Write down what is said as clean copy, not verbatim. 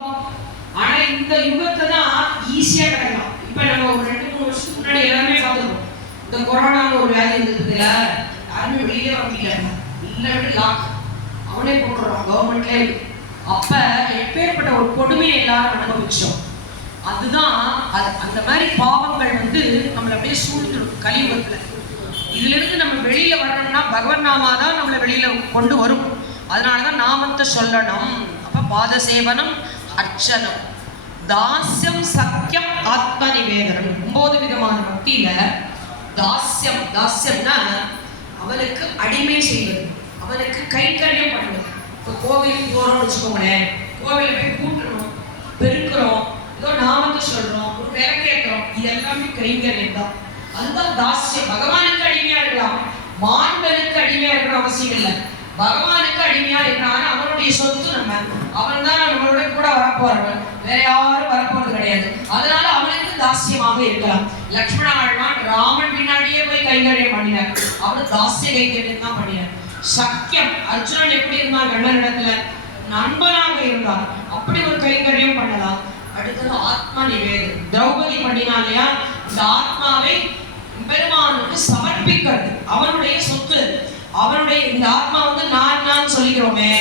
ஆனா இந்த யுகத்தை தான் ஈஸியா கிடைக்கலாம். இப்ப நம்ம ஒரு 2-3 வருஷத்துக்கு முன்னாடி எல்லாமே பார்த்துருக்கோம். இந்த கொரோனான்னு ஒரு வியாதி இருந்ததுல யாருமே வெளியே வரமாட்டாங்க, இல்லை விட லாக் அவனே போட்டுறான் கவர்மெண்ட்லே. அப்ப எப்பேற்பட்ட ஒரு கொடுமையை எல்லாரும் அனுபவிச்சோம். அதுதான் அந்த மாதிரி பாவங்கள் நம்மளை அப்படியே சூழ்ந்துடும் கலியுகத்துல. இதுல இருந்து நம்ம வெளியில வரணும்னா பகவன் நாமா தான் நம்மளை வெளியில கொண்டு வரும். அதனாலதான் நாமத்தை சொல்லணும். அப்ப பாத சேவனம், அர்ச்சனம், தாஸ்யம், சக்கியம், ஆத்ம நிவேதனம். 9 விதமான பக்தியில தாஸ்யம், தாஸ்யம்னா அவனுக்கு அடிமை செய்வது, அவனுக்கு கைங்கரியம் பண்ணுவது. இப்போ கோவிலுக்கு போறோம்னு வச்சுக்கோங்களேன், கோவில போய் கூட்டுறோம், பெருக்கிறோம், ஏதோ நாமத்தை சொல்றோம், ஒரு விளக்கேற்றோம், இது எல்லாமே கைங்கரியம் தான். அதுதான் தாஸ்யம். பகவானுக்கு அடிமையா இருக்கலாம், மாண்பனுக்கு அடிமையா இருக்கணும் அவசியம் இல்லை. பகவானுக்கு அடிமையா இருக்கிறான், அவனுடைய சொத்து நம்ம, அவன் தான் நம்மளோட கூட வரப்போறவன், வேற யாரும் வரப்போறது கிடையாது. அதனால அவனுக்கு தாஸ்யமாக இருக்கலாம். லக்ஷ்மண ஆழ்வான் ராமன் பின்னாடியே போய் கைங்கரியம் பண்ணினார், அவனு தாஸ்ய கைங்கரியம் தான் பண்ணினார். சக்கியம், அர்ஜுனன் எப்படி இருந்தான் கண்ணனிடத்துல, நண்பனாக இருந்தான், அப்படி ஒரு கைங்கரியம் பண்ணலாம். அடுத்தது ஆத்மா நிவேதம், திரௌபதி பண்ணினா இல்லையா, இந்த ஆத்மாவை பெருமானுக்கு சமர்ப்பிக்கிறது, அவனுடைய சொத்து, அவனுடைய இந்த ஆத்மா நான் சொல்லிக்கிறோமே,